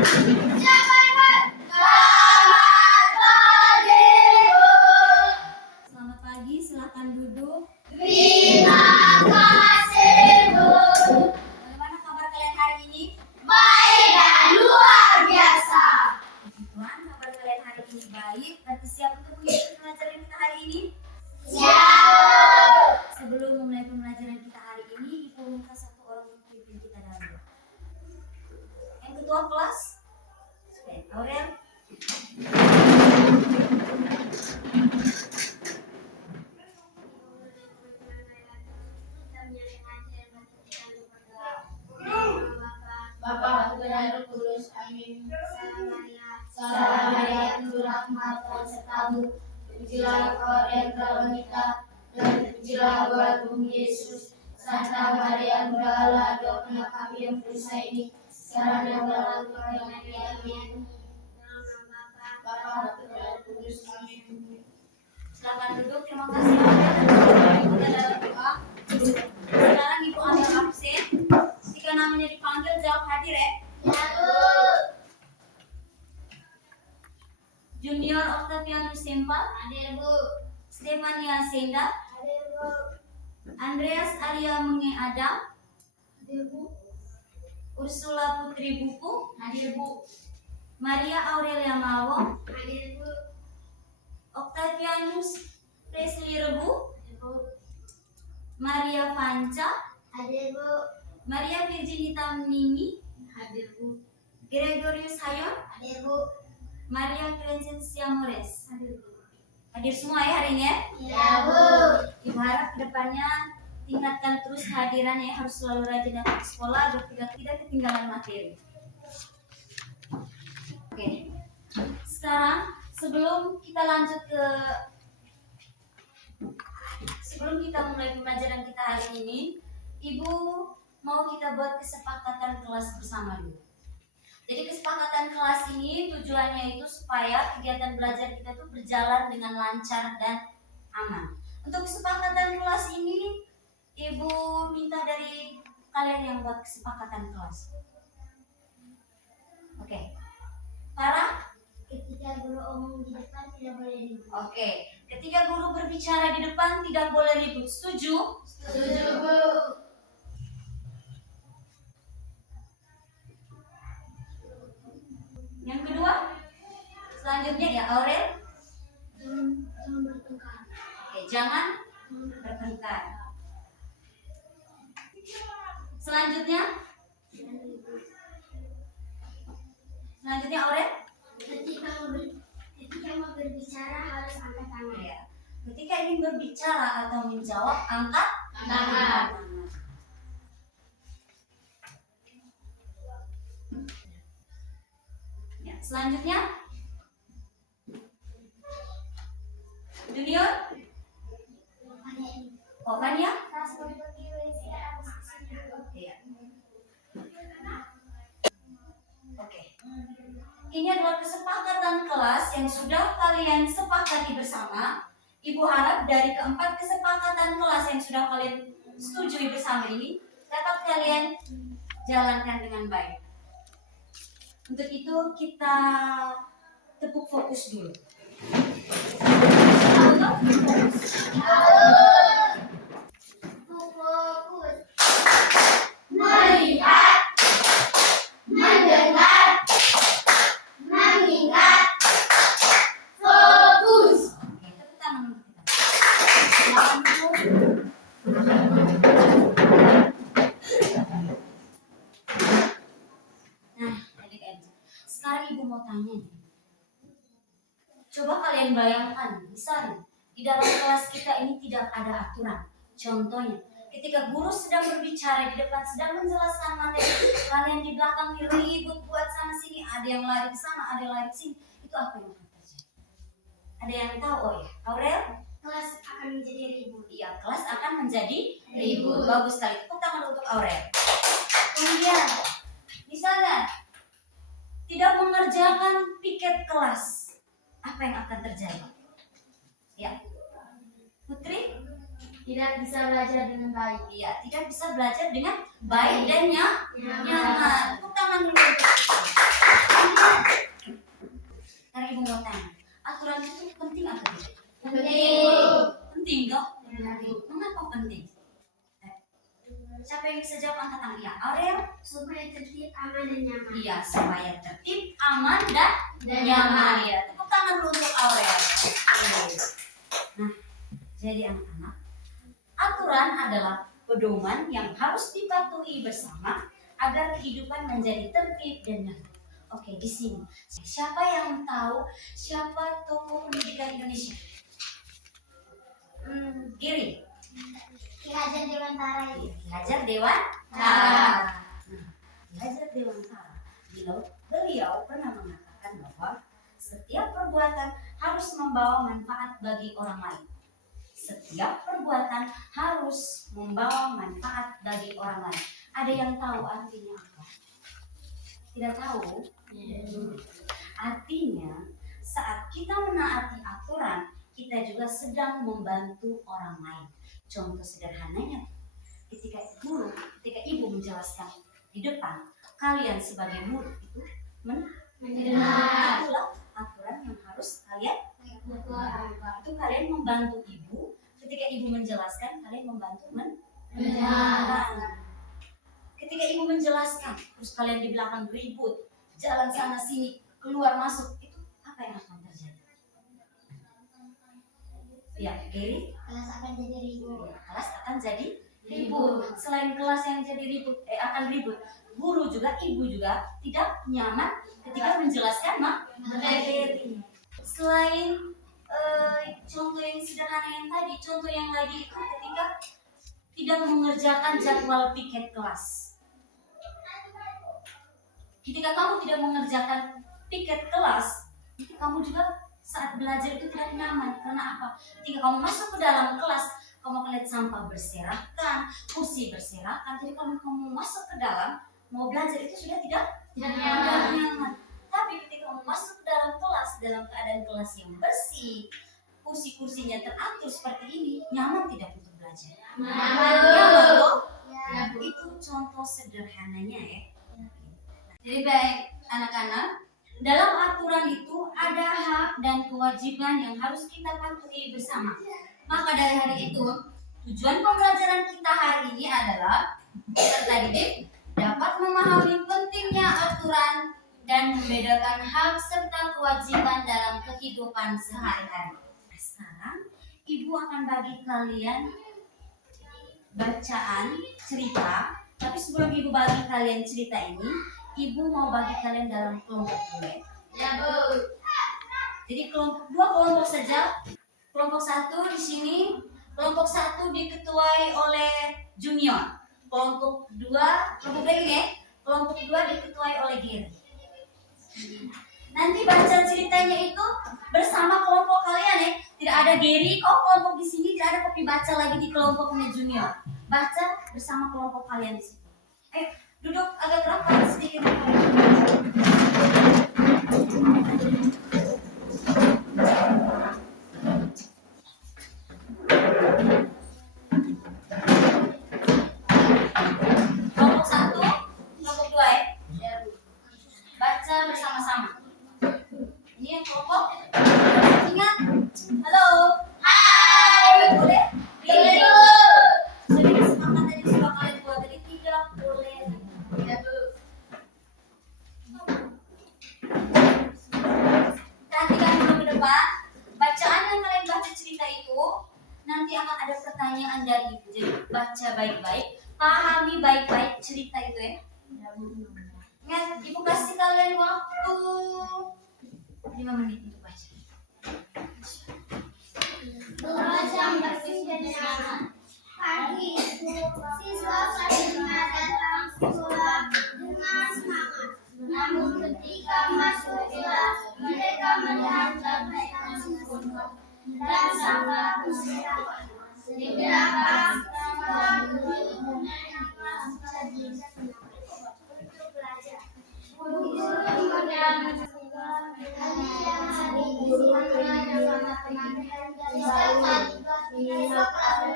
Selamat pagi, silakan duduk. Terima kasih, Bu. Bagaimana kabar kalian hari ini? Baik dan luar biasa. Puji Tuhan, kabar kalian hari ini baik. Berarti siap untuk mengikuti pelajaran kita hari ini? Siap. Sebelum memulai pembelajaran kita hari ini, Ibu minta satu orang pemimpin kita dalam doa. Yang ketua kelas, Aurel. Bapa, Putra, dan Roh Kudus. Amin. Salam Maria, penuh rahmat, Tuhan sertamu. Terpujilah engkau di antara wanita, dan terpujilah buah tubuhmu Yesus. Santa Maria, Bunda Allah, doakanlah kami yang berdosa ini, sekarang dan dalam waktu kami. Amin. Bapa, Putra, dan Roh Kudus. Amin. Silakan duduk. Terima kasih Aurel. Kita dalam doa. Sekarang Ibu ambil absen. Jika namanya dipanggil, jawab hadir ya. Ya, Bu. Junior Octavianus Sempa, Hadir, Bu. Stefania Senda, Hadir, Bu. Andreas Arya Menge Adam, Hadir, Bu. Ursula Putri Buku, Hadir, Bu. Maria Aurelia Mawong, Hadir, Bu. Octavianus Presley Rebu, Hadir, Bu. Maria Panca, Hadir, Bu. Maria Virginita Mimi, Hadir, Bu. Gregorius Hayon, Hadir, Bu. Maria Crescencia Mores. Hadir, Bu. Hadir semua ya hari ini ya. Ya, Bu. Ibu harap kedepannya tingkatkan terus kehadirannya, harus selalu rajin datang ke sekolah agar tidak ketinggalan materi. Oke, sekarang sebelum kita mulai pembelajaran kita hari ini, Ibu mau kita buat kesepakatan kelas bersama dulu. Jadi kesepakatan kelas ini tujuannya itu supaya kegiatan belajar kita tuh berjalan dengan lancar dan aman. Untuk kesepakatan kelas ini, Ibu minta dari kalian yang buat kesepakatan kelas. Oke. Farah? Ketika guru omong di depan tidak boleh ribut. Oke. Ketika guru berbicara di depan tidak boleh ribut. Setuju? Setuju, Bu. Yang kedua? Selanjutnya ya Aurel. Jangan bertengkar. Oke, jangan bertengkar. Selanjutnya? Selanjutnya Aurel? Ketika mau berbicara harus angkat tangan. Ya. Ketika ingin berbicara atau menjawab, angkat Tangan. Ya, selanjutnya Junior, Fania. Transport pergi WC harus kesini. Iya. Oke. Ini adalah kesepakatan kelas yang sudah kalian sepakati bersama. Ibu harap dari keempat kesepakatan kelas yang sudah kalian setujui bersama ini dapat kalian jalankan dengan baik. Untuk itu kita tepuk fokus dulu. Fokus. Melihat. Mendengar. Mengingat. Fokus. Oke, tepuk tangan untuk kita. Silakan duduk. Nah, adik-adik, sekarang Ibu mau tanya nih. Coba kalian bayangkan, misalnya di dalam kelas kita ini tidak ada aturan. Contohnya, ketika guru sedang berbicara di depan, sedang menjelaskan materi, kalian di belakang ribut buat sana sini, ada yang lari ke sana, ada yang lari ke sini. Itu apa yang akan terjadi? Ada yang tahu? Oh ya, Aurel? Kelas akan menjadi ribut. Iya, kelas akan menjadi ribut. Ribut. Bagus sekali. Tepuk tangan untuk Aurel. Kemudian, misalnya tidak mengerjakan piket kelas, apa yang akan terjadi? Ya, Putri? Tidak bisa belajar dengan baik. Iya, tidak bisa belajar dengan baik dan nyaman. Nyaman. Tepuk tangan dulu untuk Putri. supaya tertib, aman dan nyaman. Iya, supaya tertib, aman dan nyaman ya. Tepuk tangan dulu untuk Aurel. Nah, jadi anak-anak, aturan adalah pedoman yang harus dipatuhi bersama agar kehidupan menjadi tertib dan nyaman. Oke, di sini siapa yang tahu siapa tokoh pendidikan Indonesia? Giri. Ki Hajar Dewantara. Ki Hajar Dewantara. Ki Hajar Dewantara, beliau pernah mengatakan bahwa setiap perbuatan harus membawa manfaat bagi orang lain. Setiap perbuatan harus membawa manfaat bagi orang lain. Ada yang tahu artinya apa? Tidak tahu? Artinya, saat kita menaati aturan, kita juga sedang membantu orang lain. Contoh sederhananya, ketika ibu menjelaskan di depan, kalian sebagai murid itu Mendengar. itulah aturan yang harus kalian. Itu kalian membantu ibu. Ketika ibu menjelaskan, kalian membantu mendengar. Ketika ibu menjelaskan, terus kalian di belakang ribut, jalan sana sini, keluar masuk, itu apa yang akan terjadi? Ya, Gary? Kelas akan jadi ribut. Ya, kelas akan jadi ribut. Selain kelas yang jadi ribut, akan ribut, guru juga, ibu juga tidak nyaman ketika menjelaskan materi. Selain contoh yang sederhana yang tadi, contoh yang lagi itu ketika tidak mengerjakan jadwal piket kelas. Ketika kamu tidak mengerjakan piket kelas, itu kamu juga saat belajar itu tidak nyaman. Karena apa? Ketika kamu masuk ke dalam kelas, kamu akan lihat sampah berserakan, kursi berserakan. Jadi kalau kamu masuk ke dalam, mau belajar itu sudah tidak nyaman. Tapi ketika kamu masuk ke dalam kelas, dalam keadaan kelas yang bersih, kursi-kursinya teratur seperti ini, nyaman tidak untuk belajar? Nyaman loh. Itu contoh sederhananya ya. Jadi baik anak-anak, dalam aturan itu ada hak dan kewajiban yang harus kita patuhi bersama. Maka dari hari itu, tujuan pembelajaran kita hari ini adalah peserta didik dapat memahami pentingnya aturan dan membedakan hak serta kewajiban dalam kehidupan sehari-hari. Sekarang, Ibu akan bagi kalian bacaan cerita. Tapi sebelum Ibu bagi kalian cerita ini, Ibu mau bagi kalian dalam kelompok dulu. Ya, Bu. Jadi dua kelompok saja. Kelompok satu di sini, kelompok satu diketuai oleh junior. Kelompok dua diketuai oleh Gary. Nanti baca ceritanya itu bersama kelompok kalian ya. Tidak ada Gary, kelompok di sini tidak ada kopi baca lagi di kelompoknya junior. Baca bersama kelompok kalian di sini. Duduk agak rapat sedikit. Kelompok satu, kelompok dua ya. Baca bersama-sama. Ini yang kelompok. Ingat. Halo. Hai. Boleh? Sudah sepakat tadi sudah kalian buat tadi tidak boleh. Perhatikan dulu ke depan. Bacaan yang kalian baca cerita itu nanti akan ada pertanyaan dari Ibu. Jadi baca baik-baik, pahami baik-baik cerita itu ya. Ingat, Ibu kasih kalian waktu 5 menit untuk baca. Belajar bersih dan nyaman. Pagi itu, siswa Fatimah datang sekolah dengan semangat. Namun ketika masuk kelas, mereka melihat lantai yang sempurna dan sangat berserakan. Beberapa siswa belum menaik kelas tadi untuk belajar. Guru mengajarkan siang hari bersama dengan teman-teman dan besok kelas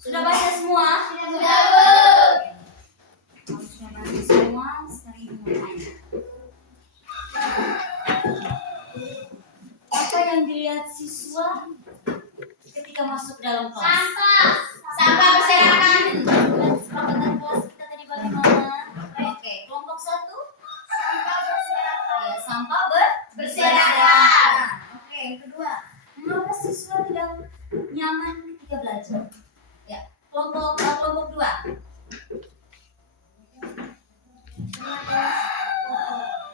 Sudah baca semua? Sudah, Bu. Kalau sudah baca semua, sekarang Ibu mau tanya. yang dilihat siswa ketika masuk dalam kelas? Sampah berserakan. Dan kesepakatan kelas kita tadi bagaimana? Oke, kelompok 1. Sampah berserakan. Ya, sampah Berserakan. Oke, yang kedua, mengapa siswa tidak nyaman ketika belajar? Ya, kelompok 2.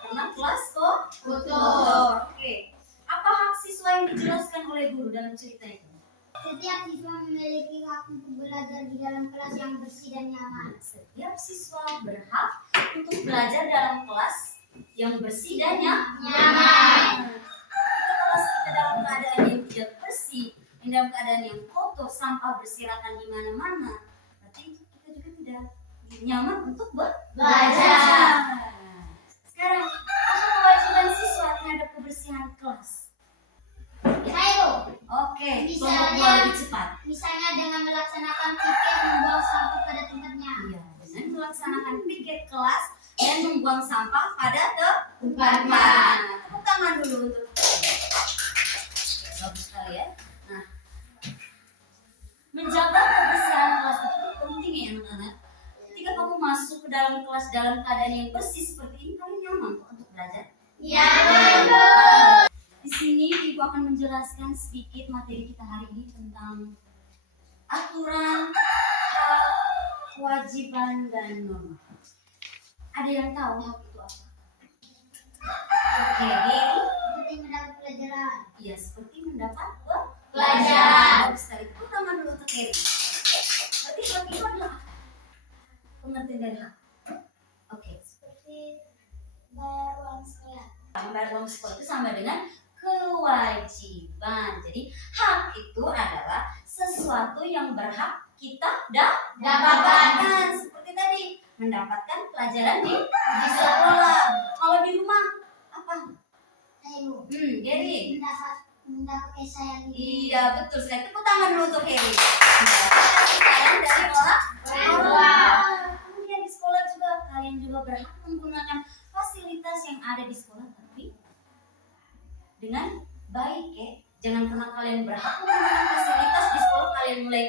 Karena kelas Kotor. Oke. Apa hak siswa yang dijelaskan oleh guru dalam cerita itu? Setiap siswa memiliki hak untuk belajar di dalam kelas yang bersih dan nyaman. Setiap siswa berhak untuk belajar dalam kelas yang bersih dan Nyaman. Jika kelas kita dalam keadaan yang tidak bersih, yang dalam keadaan yang kotor, sampah berserakan di mana-mana, berarti kita juga tidak nyaman untuk Belajar. Sekarang, apa kewajiban siswa terhadap kebersihan kelas? Ayo, Oke, Misalnya- kelompok 2 lebih cepat. misalnya dengan melaksanakan piket membuang sampah pada tempatnya. Iya, dengan melaksanakan piket kelas dan membuang sampah pada Tempatnya. Nah, tepuk tangan dulu untuk Oke, bagus sekali ya. Nah, menjaga kebersihan kelas itu penting ya anak-anak. Ketika kamu masuk ke dalam kelas dalam keadaan yang bersih seperti ini, kalian nyaman kok untuk belajar. Nyaman. Di sini Ibu akan menjelaskan sedikit materi kita hari ini tentang aturan, hak, kewajiban, dan norma. Ada yang tahu hak itu apa? Oke, Gary. Seperti mendapat pelajaran. Iya, seperti mendapat Pelajaran. Bagus sekali. Tepuk tangan dulu untuk Gary. Berarti hak itu adalah apa? Pengertian dari hak. Oke. Seperti bayar uang sekolah. Membayar uang sekolah itu sama dengan kewajiban. Jadi hak itu adalah sesuatu yang berhak kita dapatkan. Seperti tadi mendapatkan pelajaran di sekolah. Kalau di rumah apa? Ayo, Gary. mendapat kasih sayang ibu. Iya betul sekali. Tepuk tangan dulu untuk Gary. Mendapatkan kasih sayang dari orang tua. Kemudian di sekolah juga kalian juga berhak menggunakan fasilitas yang ada di sekolah, tapi dengan baik ya. Jangan karena kalian berhak menggunakan fasilitas di sekolah kalian mulai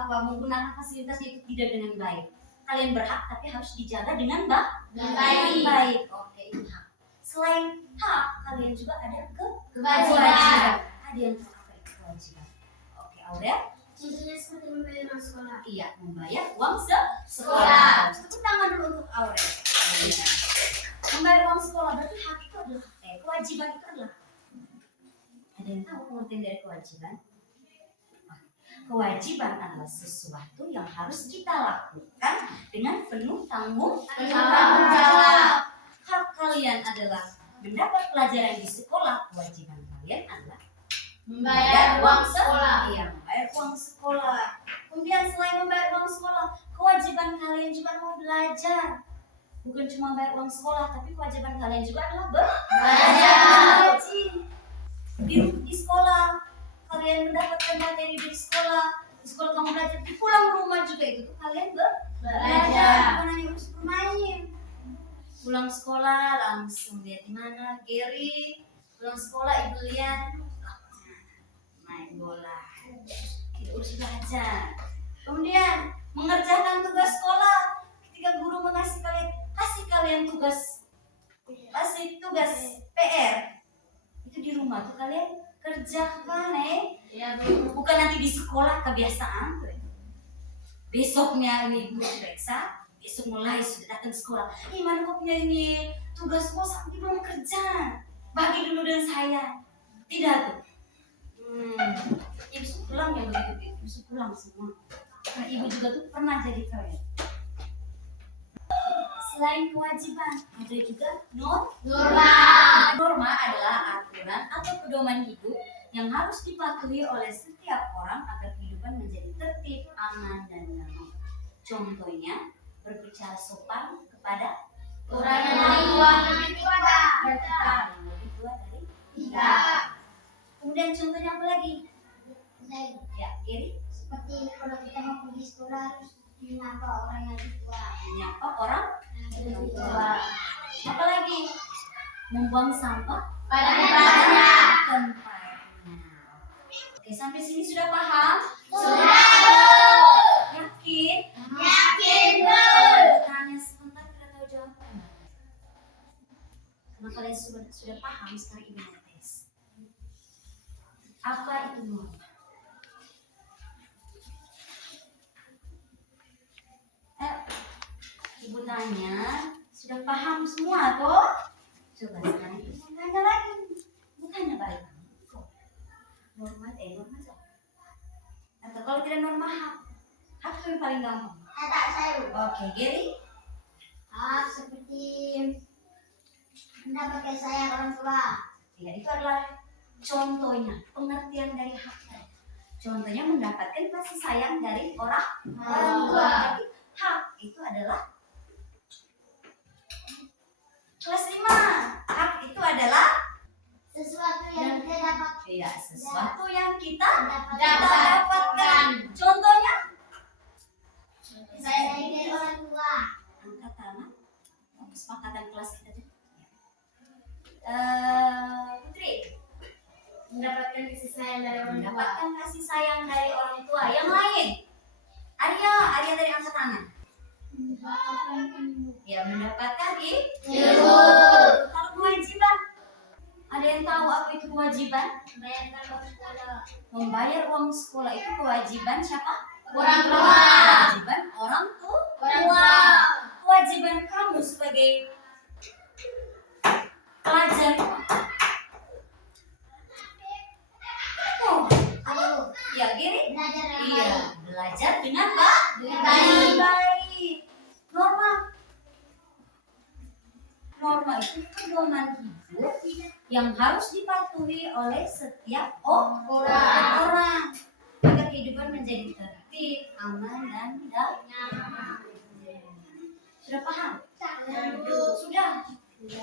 menggunakan fasilitas itu tidak dengan baik. Kalian berhak tapi harus dijaga dengan baik. Oke, itu hak. Selain hak, kalian juga ada kewajiban. Ada yang tahu apa itu kewajiban? Oke, Aurel. Contohnya seperti membayar uang sekolah. Iya, membayar uang sekolah. Tepuk tangan dulu untuk Aurel. Iya. Membayar uang sekolah berarti hak itu adalah kewajiban itu adalah. Ada yang tahu pengertian dari kewajiban? Kewajiban adalah sesuatu yang harus kita lakukan dengan penuh tanggung jawab. Hak kalian adalah mendapat pelajaran di sekolah. Kewajiban kalian adalah Membayar uang sekolah. Iya, membayar uang sekolah. Kemudian selain membayar uang sekolah, kewajiban kalian juga adalah belajar. Bukan cuma bayar uang sekolah, tapi kewajiban kalian juga adalah Belajar. Di sekolah kalian mendapatkan materi di sekolah kamu belajar, di pulang rumah juga itu tuh kalian belajar, bukan hanya harus bermain. Pulang sekolah langsung lihat di mana Gary, pulang sekolah ibu lihat main bola, tidak urus belajar. Kemudian mengerjakan tugas sekolah, ketika guru kasih kalian tugas PR itu di rumah tuh kalian kerjakan bukan nanti di sekolah kebiasaan tuh. Besoknya ini guru periksa, besok mulai sudah datang sekolah. Mana kok punya ini tugas kos belum kerja, bagi dulu dengan saya. Tidak tuh. Ibu pulang ya begitu, ibu pulang semua. Nah, ibu juga tuh pernah jadi kalian. Selain kewajiban, ada juga Norma. Norma adalah aturan atau pedoman hidup yang harus dipatuhi oleh setiap orang agar kehidupan menjadi tertib, aman, dan damai. Contohnya, berbicara sopan kepada Orang yang lebih tua dari kita. yang lebih tua dari kita. Kemudian contohnya apa lagi? Ya, Gary. Seperti kalau kita mau pergi sekolah harus menyapa orang yang lebih tua. Menyapa orang Yang lebih tua. tua. Apa lagi? Membuang sampah Pada tempatnya. tempat. Oke, sampai sini sudah paham? Yakin? Yakin, Bu. Tanya sebentar kita tahu jawabannya. Karena kalian sudah paham, sekarang Ibu mau tes. Apa itu norma? Ibu tanya, sudah paham semua toh? Coba sekarang Ibu tanya lagi. Ibu tanya balik. Norma norma. Atau kalau tidak norma hak itu yang paling gampang. Kata saya, Bu. Oke, Gary. Seperti mendapatkan sayang orang tua. Ya, itu adalah contohnya, pengertian dari hak. Contohnya mendapatkan kasih sayang dari orang tua. Tapi hak itu adalah kelas 5. Hak itu adalah Sesuatu yang kita dapat. ya, sesuatu yang kita Dapatkan. dapatkan. Contohnya Saya dari orang tua. angkat tangan. Kesepakatan kelas kita tuh. Putri, Mendapatkan kasih sayang dari orang tua. mendapatkan kasih sayang dari orang tua. Yang lain, Arya dari angkat tangan. Ya, mendapatkan Ilmu. Kalau kewajiban, ada yang tahu apa itu kewajiban? Bayarkan uang sekolah. Membayar uang sekolah itu kewajiban siapa? Orang tua. Kewajiban orang tua. Orang tua. Kewajiban kamu sebagai pelajar. Oh, Ayo, ya gini. belajar yang Iya, baik. belajar dengan Dengan baik. baik. Norma itu pedoman hidup yang harus dipatuhi oleh setiap orang agar kehidupan menjadi tertib, aman dan nyaman. Sudah paham? Sudah.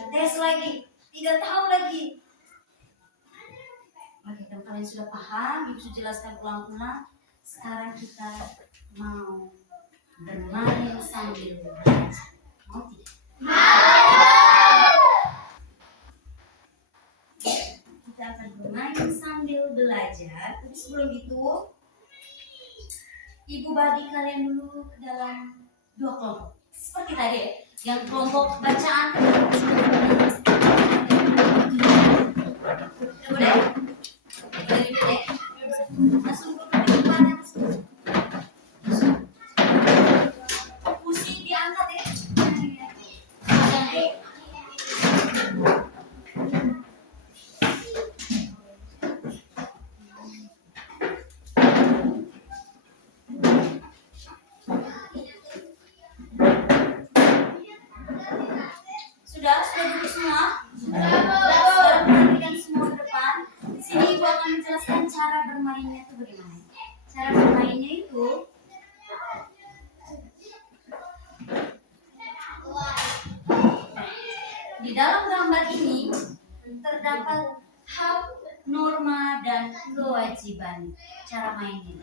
Tes lagi. Tidak tahu lagi. Oke, kalau kalian sudah paham, Ibu sudah jelaskan ulang-ulang. Sekarang kita mau bermain sambil belajar. Mau tidak? Kita akan bermain sambil belajar. Tapi sebelum itu, Ibu bagi kalian dulu ke dalam 2 kelompok. Seperti tadi, yang kelompok bacaan. Boleh? Boleh? Langsung ke depannya. Pusing diangkat ya. Jadi, sudah duduk semua? Sekarang perhatikan semua ke depan. Di sini Ibu akan menjelaskan cara bermainnya itu bagaimana. Cara bermainnya itu di dalam gambar ini terdapat hak, norma, dan kewajiban cara mainnya.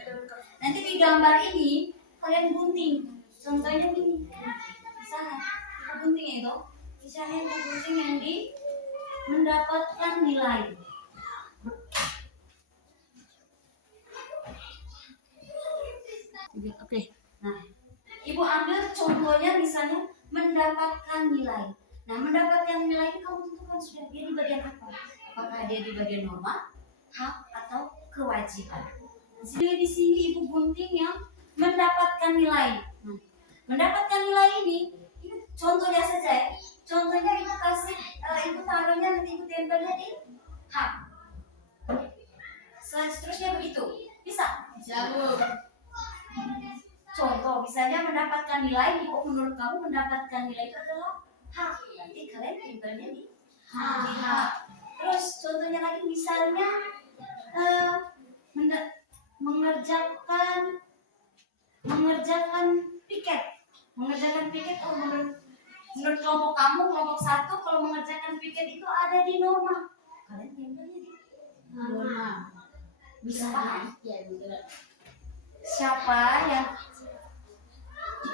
Nanti di gambar ini kalian gunting. Contohnya ini. Misalnya kita gunting itu. Misalnya itu gunting yang mendapatkan nilai. Oke. Nah, Ibu ambil contohnya misalnya mendapatkan nilai. Nah, mendapatkan nilai ini kamu tentukan sudah dia di bagian apa? Apakah dia di bagian norma, hak, atau kewajiban? Jadi di sini Ibu gunting yang mendapatkan nilai. Nah, mendapatkan nilai ini contohnya saja ya. Contohnya Ibu kasih, Ibu taruhnya nanti Ibu tempelnya di hak. Seterusnya begitu. Bisa? Jago. Contoh, misalnya mendapatkan nilai, menurut kamu mendapatkan nilai itu adalah hak. Nanti kalian tempelnya di hak. Terus contohnya lagi misalnya mengerjakan piket. Mengerjakan piket, menurut kelompok kamu, kelompok 1, kalau mengerjakan piket itu ada di norma. Kalian tempelnya di Norma. bisa paham? Ya, betul. Siapa yang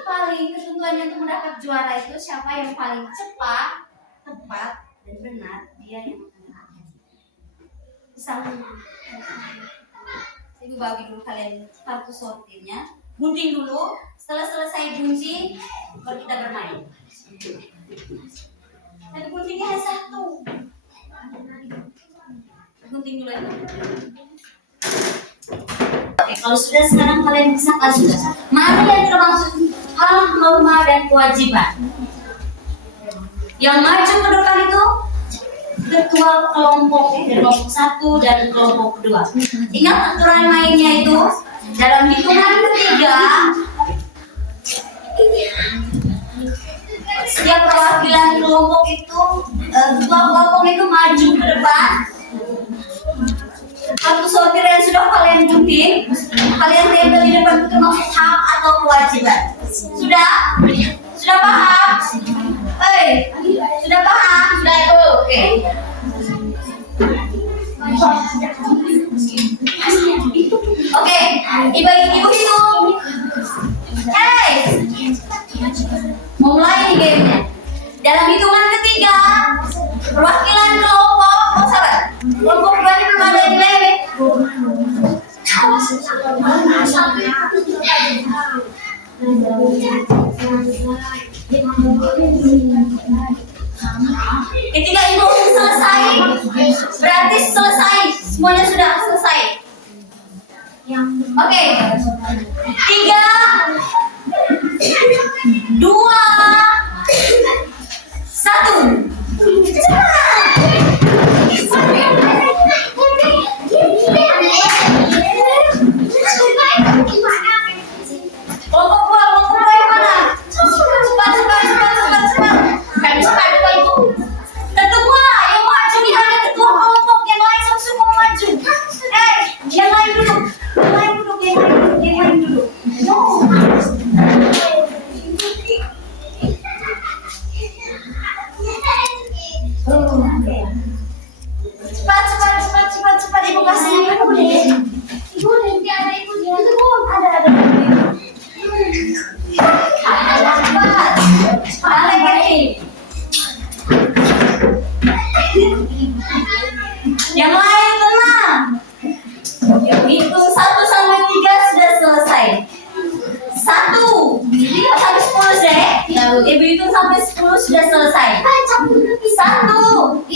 paling ketentuannya untuk mendapat juara itu siapa yang paling cepat, tepat, dan benar, dia yang akan menang. Misalnya Ibu bagi dulu kalian kartu sortirnya. Gunting dulu. Setelah selesai gunting, baru kita bermain. Tapi guntingnya hanya satu. Gunting dulu ya. Oke, kalau sudah sekarang kalian bisa sudah. Mana yang termasuk hal norma dan kewajiban? Yang maju ke depan itu ketua kelompok kelompok 1 dan kelompok 2. Ingat aturan mainnya itu dalam hitungan ketiga setiap perwakilan kelompok itu ketua kelompok itu maju ke depan. Kartu sortir yang sudah kalian gunting, kalian tempel di depan itu termasuk hak atau kewajiban. Sudah? Sudah paham? Sudah paham? Sudah itu? Oke. Oke, ibu hitung. Mulai nih gamenya. Dalam hitungan ketiga, perwakilan kelompok, sahabat. Kelompok berani belum ada yang lewat. Ketika ibu selesai, berarti selesai. Semuanya sudah selesai. Oke. 3, 2, 1. Kelompok dua yang mana? Cepat. Ketua yang maju nih, ada ketua kelompok yang lain semua maju. Yang lain duduk. Cepat ibu kasih apa boleh? Ibu nanti ada ibu dia. Ada. Cepat lagi. Yang lain tenang. Hitung 1 sampai 3 sudah selesai. 1 sampai 10 deh. Ibu hitung sampai 10 sudah selesai. 1, 2,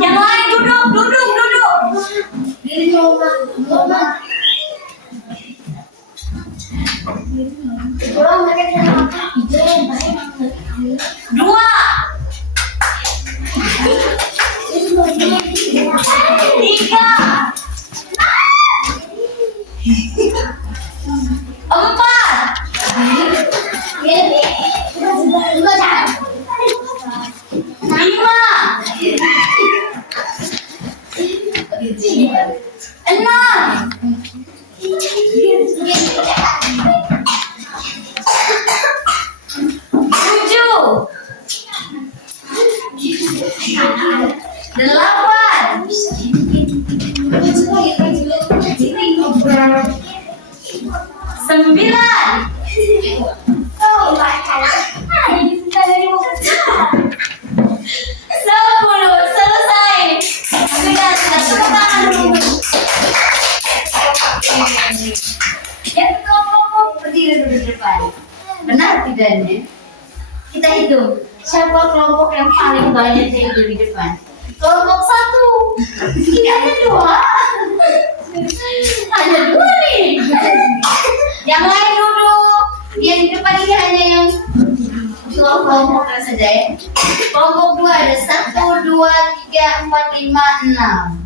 yang lain duduk. Dua, 3, Benar tidaknya? Kita hitung siapa kelompok yang paling banyak yang di depan. Kelompok 1. Ini hanya 2. Hanya 2 nih. Yang lain duduk. Yang di depan ini hanya yang kelompok saja ya. Kelompok 2 ada 1, 2, 3, 4, 5, 6.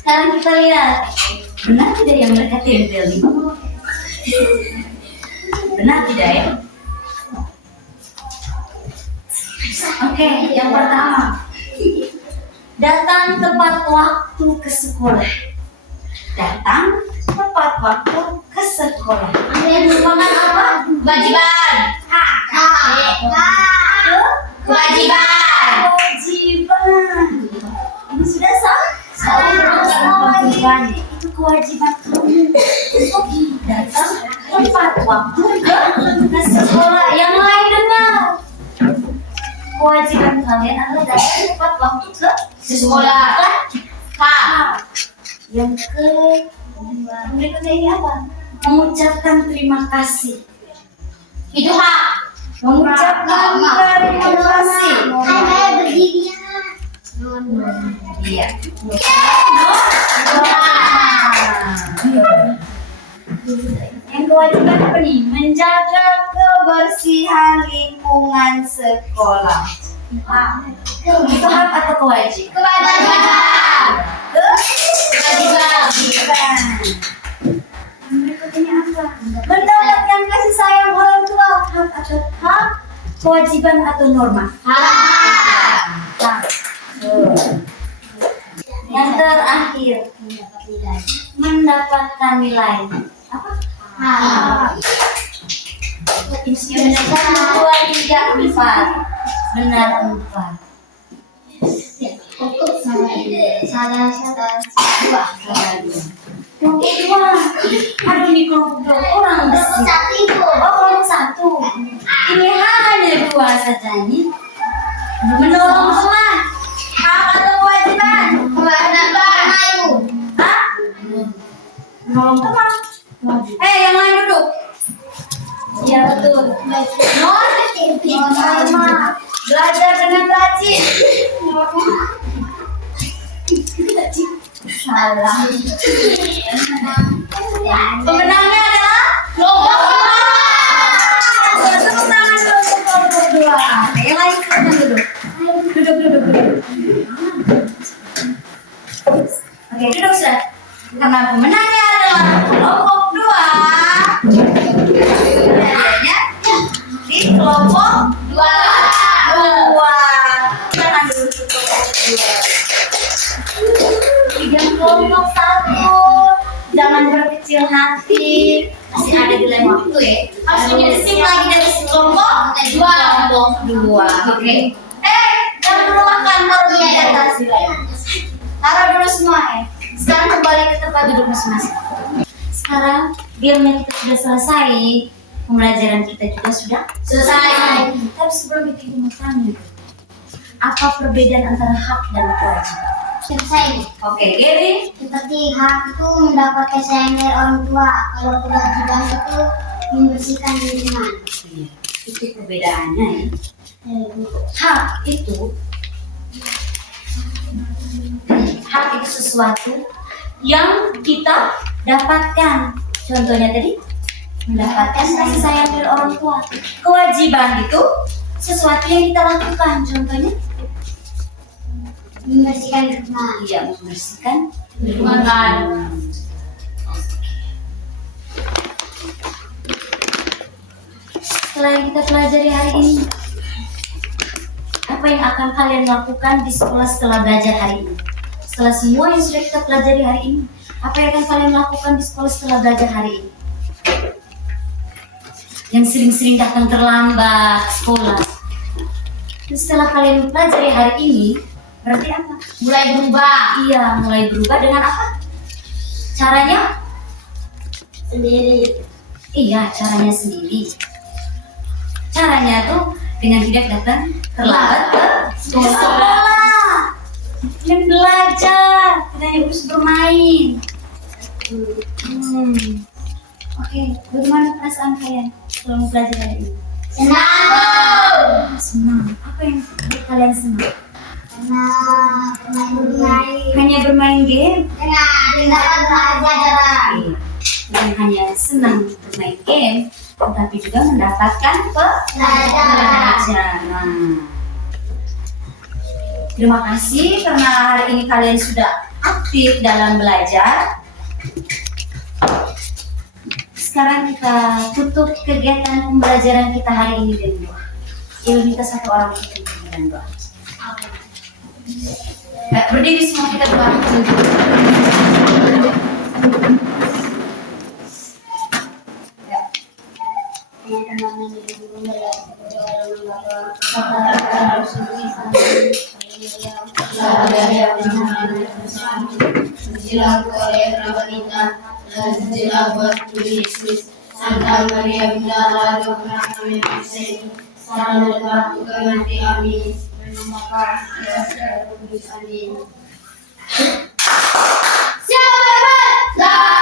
Sekarang kita lihat, benar tidak yang mereka tempel ini? Benar tidak ya? Oke, yang pertama, datang tepat waktu ke sekolah. Datang tepat waktu ke sekolah. Yang merupakan apa? Kewajiban. Kewajiban. Ini sudah sah? Kewajiban itu kewajiban kamu untuk datang tepat waktu ke sekolah. Yang lain dengar, kewajiban kalian adalah datang tepat waktu ke Sekolah. Kan? Yang berikutnya ini apa? Mengucapkan terima kasih. Itu hak. Mengucapkan terima kasih. Hai berdiri. Iya. Yang kewajiban apa nih? Menjaga kebersihan lingkungan sekolah. Itu hak atau kewajiban? Kewajiban. Kewajiban. Berikutnya apa? Mendapatkan kasih sayang orang tua. Hak atau hak? Kewajiban atau norma? Hak. Hak. Yang terakhir, mendapatkan nilai. Apa? Hak. Yang 1, 2, 3, 4. Benar 4. Cukup salah dua. Kelompok 2. Aduh, ini kelompok 2 orang besi. Oh, kelompok 1. Ini hanya 2 saja nih. Menolong teman. Hak atau kewajiban? Hah? Menolong teman. Yang lain duduk. Iya betul. Norma. Belajar dengan rajin. Salah. Pemenangnya adalah Kelompok tepuk tangan dulu untuk kelompok 2. Yang lain silakan duduk. Duduk. Oke, duduk sudah. Karena pemenangnya adalah kelompok 2. Belajarnya di kelompok 2. Jangan dulu untuk kelompok 2. Yang kelompok 1 jangan berkecil hati, masih ada di waktu ya. Harus menyelesaikan lagi dari kelompok 2. Oke. Jangan dulu makan, taruh di atas. Taruh dulu semua ya. Sekarang kembali ke tempat duduk masing-masing. Sekarang gamenya kita sudah selesai, pembelajaran kita juga sudah selesai. Tapi sebelum itu ibu mau tanya, apa perbedaan antara hak dan kewajiban? Selesai. Oke, Gary. Seperti hak itu mendapat kasih sayang dari orang tua. Kalau kewajiban itu membersihkan lingkungan. Iya, itu perbedaannya ya. Hak itu sesuatu yang kita dapatkan. Contohnya tadi mendapatkan kasih sayang dari orang tua. Kewajiban itu sesuatu yang kita lakukan. Contohnya Membersihkan lingkungan. iya, membersihkan Lingkungan. Setelah yang kita pelajari hari ini, apa yang akan kalian lakukan di sekolah setelah belajar hari ini? Setelah semua yang sudah kita pelajari hari ini, apa yang akan kalian lakukan di sekolah setelah belajar hari ini? Yang sering-sering datang terlambat sekolah. Setelah kalian pelajari hari ini, berarti apa? Mulai berubah. Iya, mulai berubah dengan apa? Caranya? Sendiri. Iya, caranya sendiri. Caranya tuh dengan tidak datang terlambat ke sekolah. Dan belajar, kita harus bermain. Oke, bagaimana perasaan kalian setelah mau belajar hari ini? Senang. Senang. Apa yang buat kalian senang? Karena bermain. Hanya bermain game? Dengan belajar. Bukan hanya senang bermain game, tetapi juga mendapatkan pelajaran. Terima kasih karena hari ini kalian sudah aktif dalam belajar. Sekarang kita tutup kegiatan pembelajaran kita hari ini dengan doa. Ibu minta satu orang untuk dengan doa. Berdiri semua kita doa. Dilaku oleh wanita dan dilaku Yesus Santa Maria Bunda Allah kami salam dan waktu kemati amin. nama Bapa, dan Roh Kudus. Amin. Siap, Bapak.